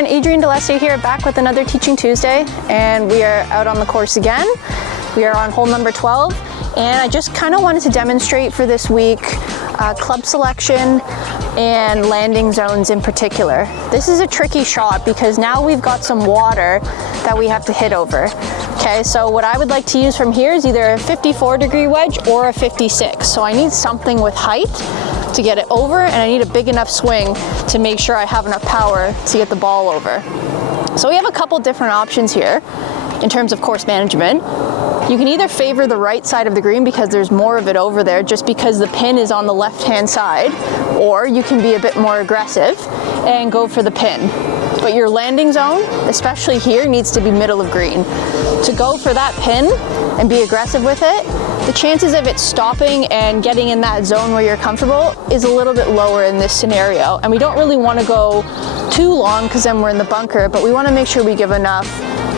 everyone, Adrienne here, back with another Teaching Tuesday, and we are out on the course again. We are on hole number 12, and I just kind of wanted to demonstrate for this week club selection and landing zones in particular. This is a tricky shot because now we've got some water that we have to hit over. Okay, so what I would like to use from here is either a 54-degree wedge or a 56. So I need something with height to get it over, and I need a big enough swing to make sure I have enough power to get the ball over. So we have a couple different options here in terms of course management. You can either favor the right side of the green because there's more of it over there just because the pin is on the left-hand side, or you can be a bit more aggressive and go for the pin. But your landing zone, especially here, needs to be middle of green. To go for that pin and be aggressive with it, the chances of it stopping and getting in that zone where you're comfortable is a little bit lower in this scenario. And we don't really want to go too long because then we're in the bunker, but we want to make sure we give enough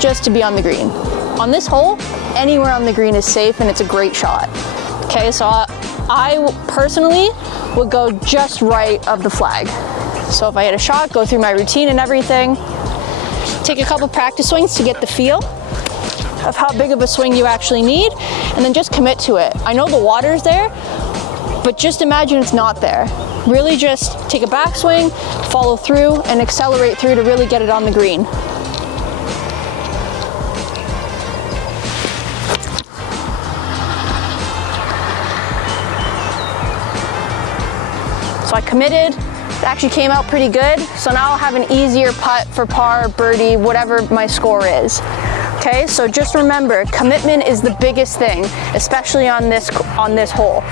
just to be on the green. On this hole, anywhere on the green is safe and it's a great shot. Okay, so I personally would go just right of the flag. So if I hit a shot, go through my routine and everything, take a couple practice swings to get the feel of how big of a swing you actually need, and then just commit to it. I know the water's there, but just imagine it's not there. Really just take a backswing, follow through, and accelerate through to really get it on the green. So I committed. It actually came out pretty good. So now I'll have an easier putt for par, birdie, whatever my score is. Okay, so just remember, commitment is the biggest thing, especially on this hole.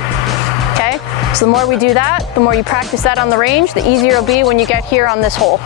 Okay, so the more we do that, the more you practice that on the range, the easier it'll be when you get here on this hole.